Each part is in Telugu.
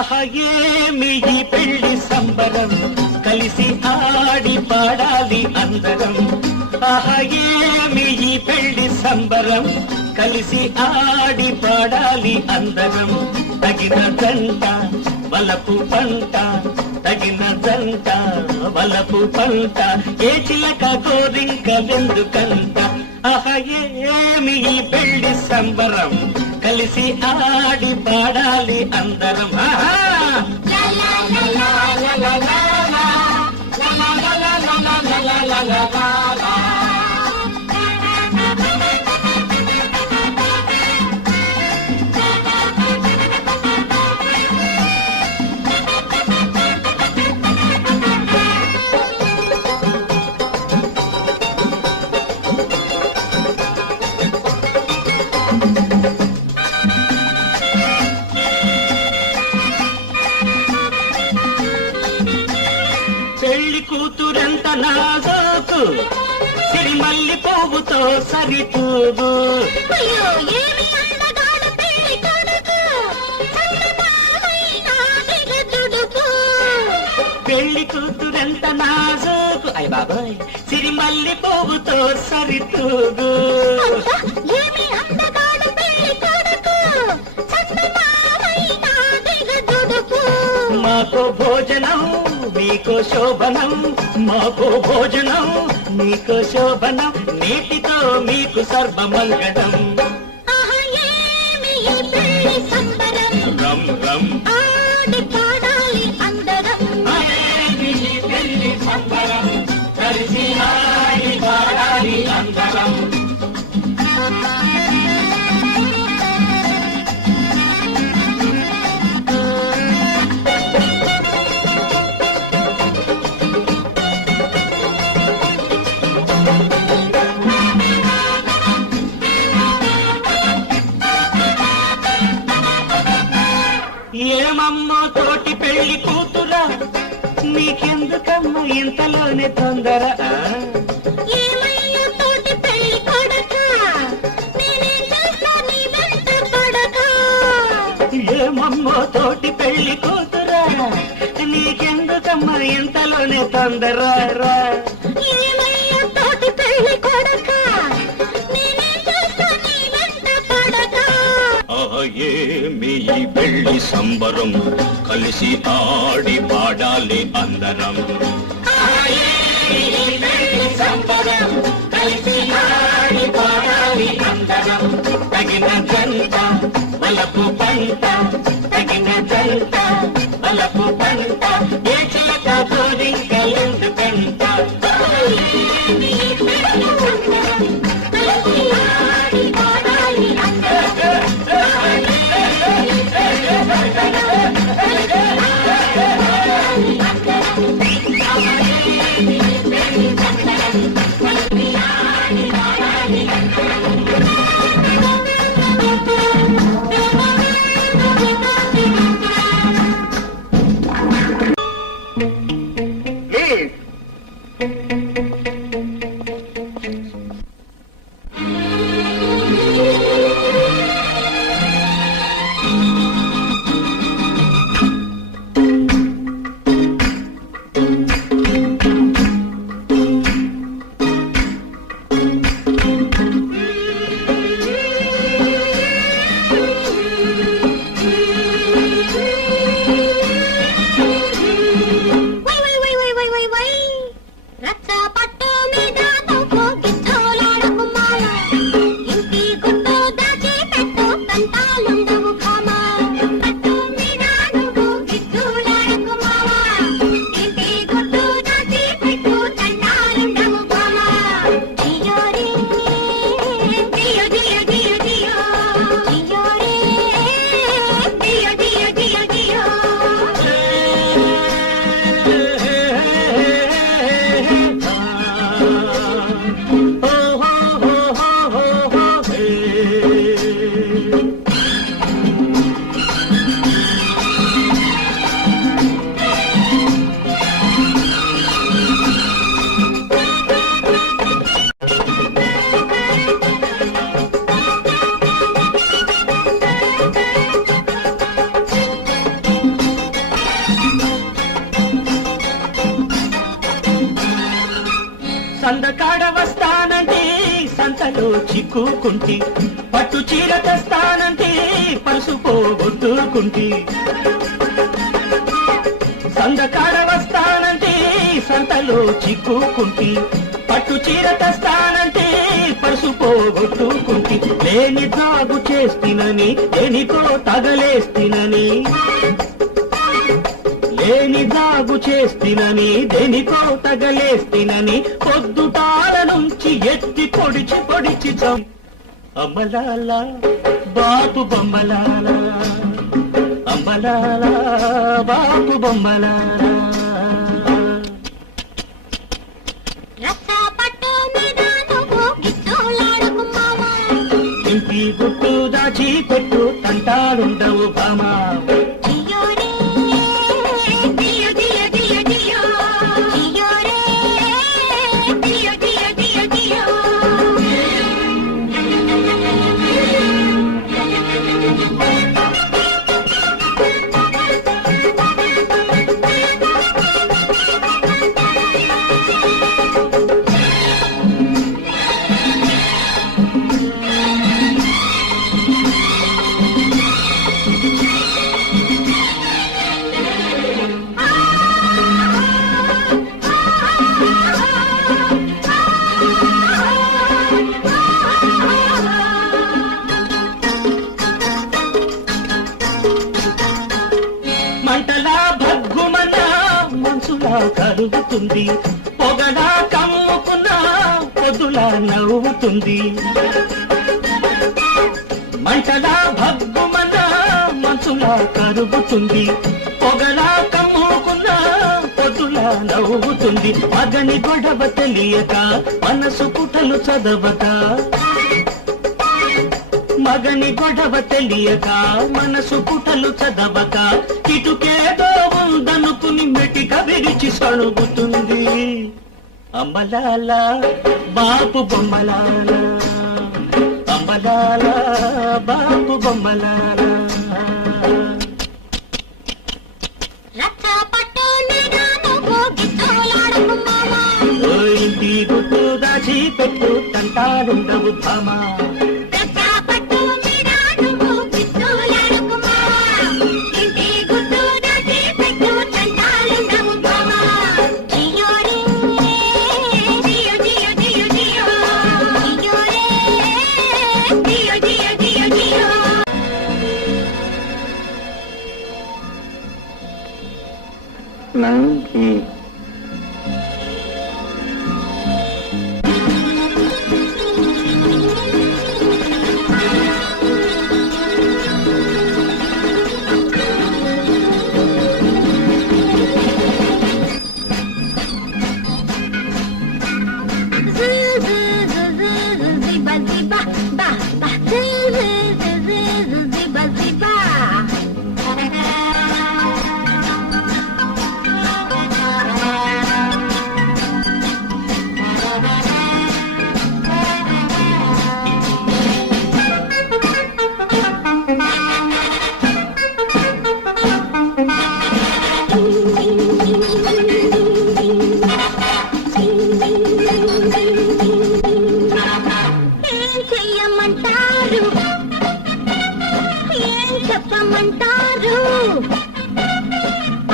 ఆహా ఏమి ఈ పెళ్లి సంబరం, కలిసి ఆడి పాడాలి అందరం. ఆహా ఏమి ఈ పెళ్లి సంబరం, కలిసి ఆడి పాడాలి అందరం. తగిన జంట వలపు పంట, తగిన జంట వలపు పంట, ఏ చిలక కోరింకలెందుకంట. ఆహా ఏమి ఈ పెళ్లి సంబరం, కలిసి ఆడి పాడాలి అందరం. ఆహా పెళ్లి కూతురెంత నాజోకు, సిరిమల్లి పువ్వుతో సరితూగు. పెళ్లి కూతురెంత నాజోకు, అయ్య బాబాయ్, సిరిమల్లి పువ్వుతో సరితూగు. మాకో భోజనం మీకో శోభనం, మాకో భోజనం మీకో శోభనం, నీటితో మీకు సర్వమంగళం. రమ్ రమ్ ఆడి పాడాలి అందరం. ఈ పెళ్లి సంబరం, కలిసి ఆడి పాడాలి అందరం. ఏమమ్మో తోటి పెళ్లి కూతురా, నీకెందుకమ్మ ఇంతలోనే తొందర. ఏమమ్మో తోటి పెళ్లి కూతురా, నీకెందుకమ్మ ఇంతలోనే తొందర. ఏమి ఈ పెళ్లి సంబరం, కలిసి ఆడి పాడాలి అందరం. తగిన జంట వలపు పంట, తగిన జంట వలపు పంట, ఏ చిలక కోరింకలెందుకంట. రచ్చ సందకాడ వస్తానంటే సంతలో చిక్కుకుంటి, పట్టు చీర తెస్తానంటే పరుసు పోగొట్టుకుంటి. సందకాడ వస్తానంటే సంతలో చిక్కుకుంటి, పట్టు చీర తెస్తానంటే పరుసు పోగొట్టుకుంటి. లేని జాగు చేస్తినని దేనికో తగలేస్తినని, లేని జాగు చేస్తినని దేనికో తగలేస్తినని, పొద్దుటాల నుంచి ఎత్తి పొడిచి పొడిచి చం. అమ్మలాల బాపు బొమ్మలాల, అమ్మలాల బాపు బొమ్మలాల. ఇంటి గుట్టు దాచి పెట్టు తంటాలుండవు బామా. మంటలా భగ్గుమన మనసులా కరుగుతుంది, పొగడా కమ్ముకున్నా పొద్దులా నవ్వుతుంది. మంటలా భగ్గుమన మనసులా కరుగుతుంది, పొగడా కమ్ముకున్నా పొద్దులా నవ్వుతుంది. మగని గొడవ తెలియక మనసు పుటలు చదవక, మగని గొడవ తెలియక మనసు పుటలు చదవక, ఇటుకేదో ఉందనుకుని మెటిక విరిచి సణుగుతుంది. అమ్మలాల బాపు బొమ్మలాల, అమ్మలాల బాపు బొమ్మలాల. ఇంటి గుట్టు దాచి పెట్టు తంటాలుండవు భామా.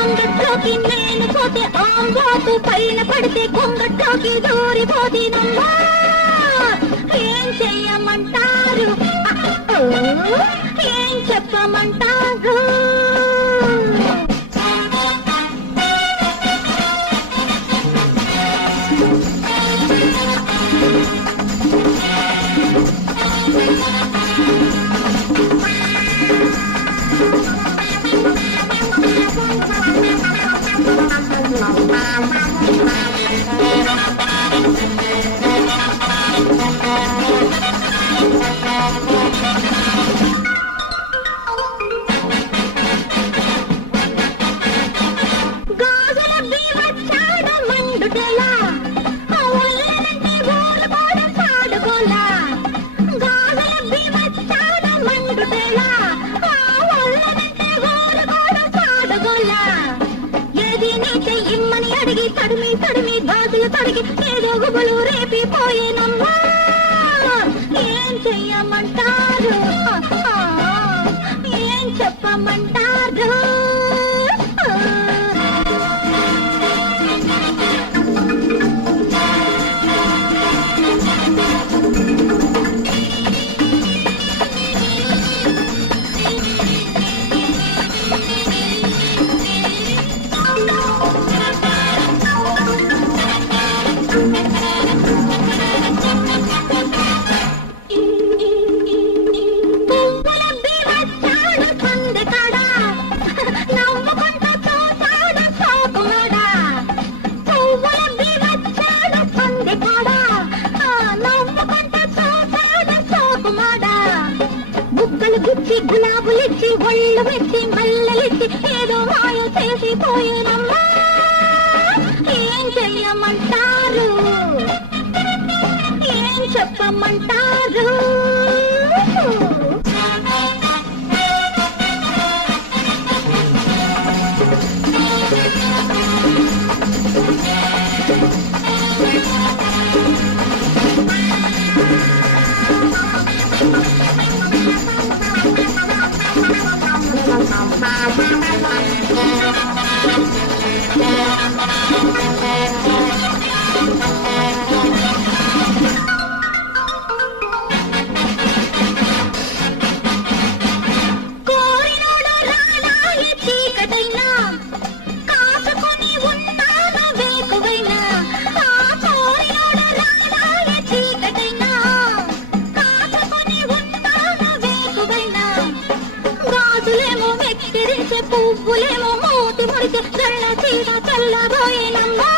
అంగట్లోకి నేను పోతే ఆంబాటు పైన పడితే కొంగట్లోకి దూరిపోతేనమ్మా. ఏం చెయ్యమంటారు, ఏం చెప్పమంటారు? చేసిపోయేనమ్మా. ఏం చెయ్యమంటారు, ఏం చెప్పమంటారు? గులాబులిచ్చి ఒళ్ళు పెట్టి మల్లెలిచ్చి ఏదో మాయ చేసిపోయేనమ్మా. ఏం చెయ్యమంటారు, ఏం చెప్పమంటారు? పువ్వులేమో మూతి ముడిచి చల్ల చీర చల్లబోయేనమ్మా.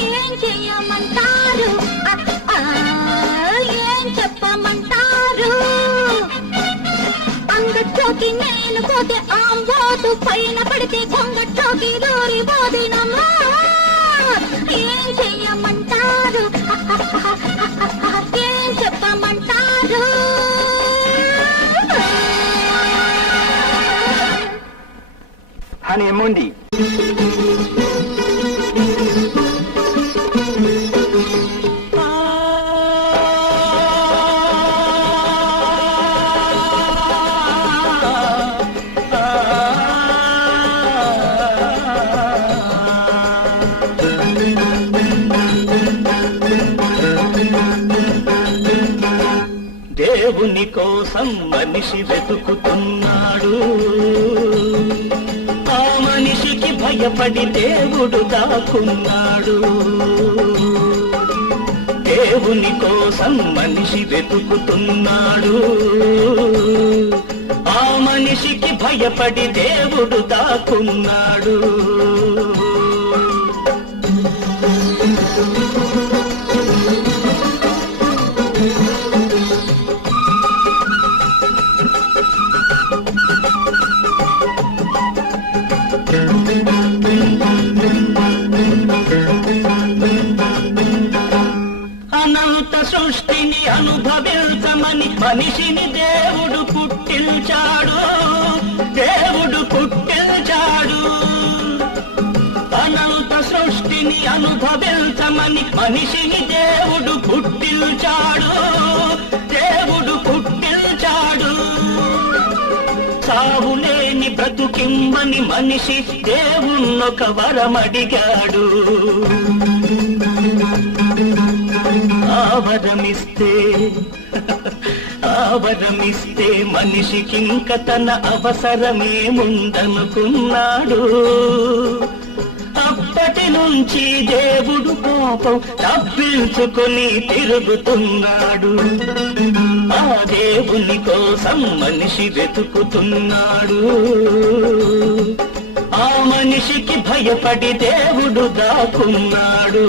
ఏం చెయ్యమంటారు, ఏం చెప్పమంటారు? అంగట్లోకి నేను పోతే ఆంబోతు పైన పడితే కొంగట్లోకి దూరిపోదినమ్మా. ఏం చెయ్యమంటారు, ఏం చెప్పమంటారు? Honey దేవుని కోసం మనిషి వెతుకుతున్నాడు. ఆ మనిషికి భయపడి దేవుడు దాక్కున్నాడు. దేవుని కోసం మనిషి వెతుకుతున్నాడు. ఆ మనిషికి భయపడి దేవుడు దాక్కున్నాడు. అనంత సృష్టిని అనుభవించమని మనిషిని దేవుడు పుట్టించాడు. దేవుడు పుట్టించాడు. అనంత సృష్టిని అనుభవించమని మనిషిని దేవుడు పుట్టించాడు. దేవుడు పుట్టించాడు. సావులేని బ్రతుకిమ్మని మనిషి దేవుణ్ణొక వరమడిగాడు. ఆవరమిస్తే మనిషికింక తన అవసరమేముందనుకున్నాడు. అప్పటి నుంచి దేవుడు కోపం తప్పించుకొని తిరుగుతున్నాడు. ఆ దేవుని కోసం మనిషి వెతుకుతున్నాడు. ఆ మనిషికి భయపడి దేవుడు దాక్కున్నాడు.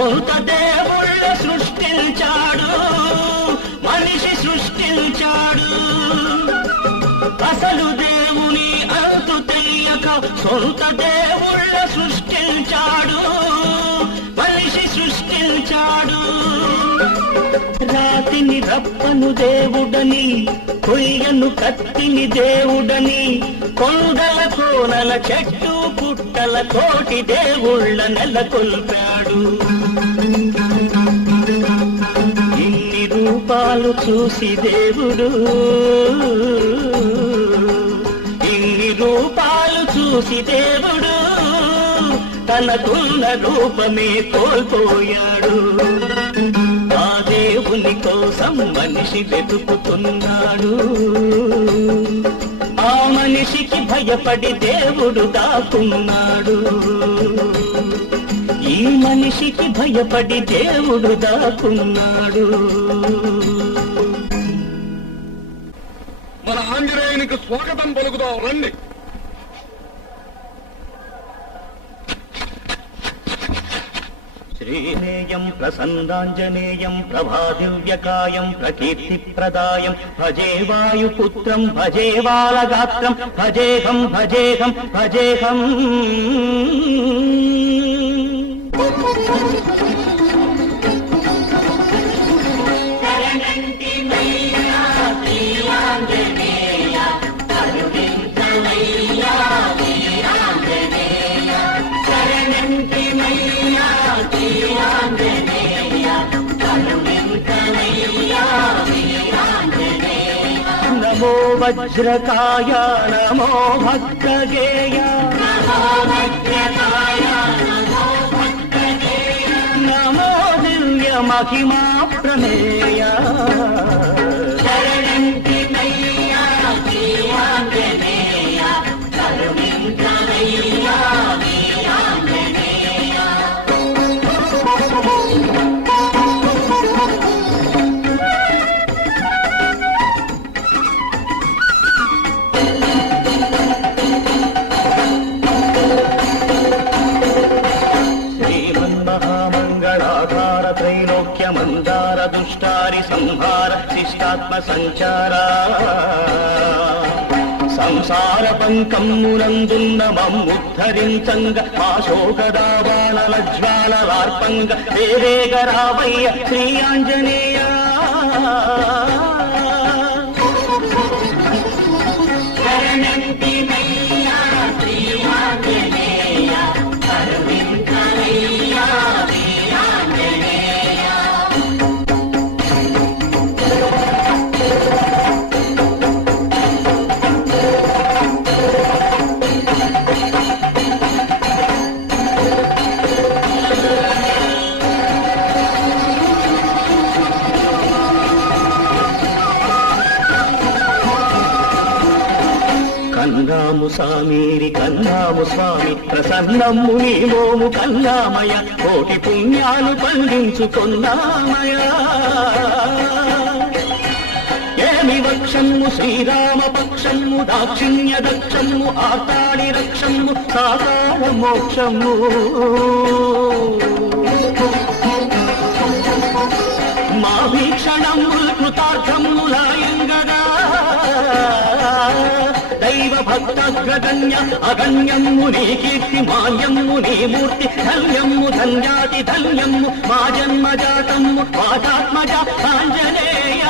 సొంత దేవుళ్ళ సృష్టించాడు, మనిషి సృష్టించాడు. అసలు దేవుని అంతు తెలియక సొంత దేవుళ్ళ సృష్టించాడు, మనిషి సృష్టించాడు. రాతిని రప్పను దేవుడని, కొయ్యను కత్తిని దేవుడని, కొండల కోనల చెట్టు పుట్టల కోటి దేవుళ్ళ నెలకొల్పాడు. ఇన్ని రూపాలు చూసి దేవుడు, ఇన్ని రూపాలు చూసి దేవుడు తనకున్న రూపమే కోల్పోయాడు. ఆ దేవుని కోసం మనిషి వెతుకుతున్నాడు. ఆ మనిషికి భయపడి దేవుడు దాక్కున్నాడు. ఈ మనిషికి భయపడి దేవుడు దాక్కున్నాడు. మన ఆంజనేయునికి స్వాగతం పలుకుదాం రండి. శ్రీనేయం ప్రసన్నాంజనేయం ప్రభాదివ్యకాయం ప్రకీర్తిప్రదాయం భజే వాయుపుత్రం భజే బాలగాత్రం భజేహం భజేహం భజేహం. నమో వజ్రకాయ నమో భక్తగేయ, నమో దివ్య మహిమా ప్రమేయ. మందార దుష్టారి సంహార శిష్టాత్మ సంచార సంసార పంకమ్మునందున్న మమ్ముద్ధరించంగ మా శోకదావానల జ్వాలలార్పంగ వేరేగరావయ్య శ్రీ ఆంజనేయ. కన్నాము సామీరి కన్నాము స్వామి ప్రసన్నము నీ మోము కన్నామయ కోటి పుణ్యాలు పండించుకున్నామయ. ఏమి వక్షము శ్రీరామ పక్షము దాక్షిణ్య దక్షము ఆతాడి రక్షము సాకార మోక్షము. మా వీక్షణము కృతార్థములాయంగగా దైవ భక్తగ్రగణ్య అగణ్యము నీ కీర్తి మాన్యము నీ మూర్తి ధన్యము ధన్యాతి ధన్యము మా జన్మజాతము పాదాత్మజ ఆంజనేయ.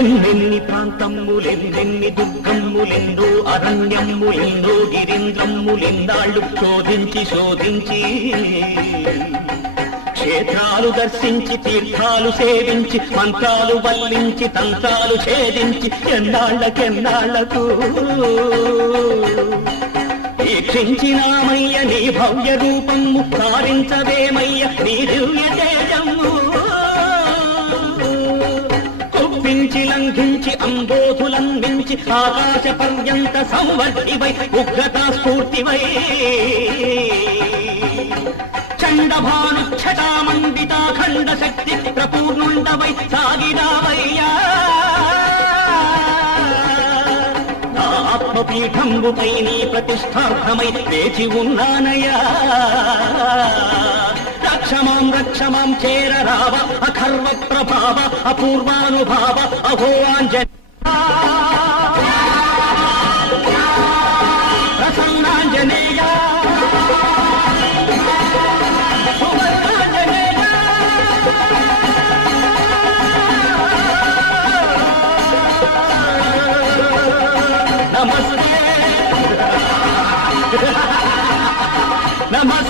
ఎన్నెన్ని ప్రాంతములెన్నెన్ని దుర్గమ్ములెన్నో అరణ్యములెన్నో గిరీంద్రమ్ములెన్నాళ్ళు శోధించి శోధించి క్షేత్రాలు దర్శించి తీర్థాలు సేవించి మంత్రాలు వల్లించి తంత్రాలు ఛేదించి ఎన్నాళ్ళకెన్నాళ్లకు వీక్షించినామయ్య నీ భవ్య రూపము సారించవేమయ్య నీ దివ్య తేజము కుప్పించి లంఘించి అంబోధులంఘించి ఆకాశ పర్యంత సంవర్ధివై ఉగ్రతా స్ఫూర్తివై చండభానుక్షటామండితాఖండ శక్తి ప్రపూర్ణుండవై సాగిరావయ్యా ఆత్మపీఠంబుపై నీ ప్రతిష్టార్థమై వేచి ఉన్నానయ్యా రక్షమాం చేరరావ అఖర్వ ప్రభావ అపూర్వానుభావ అభోవాంజన ప్రసన్నాంజనేయ సువర్ణాంజనేయ నమస్తే నమస్తే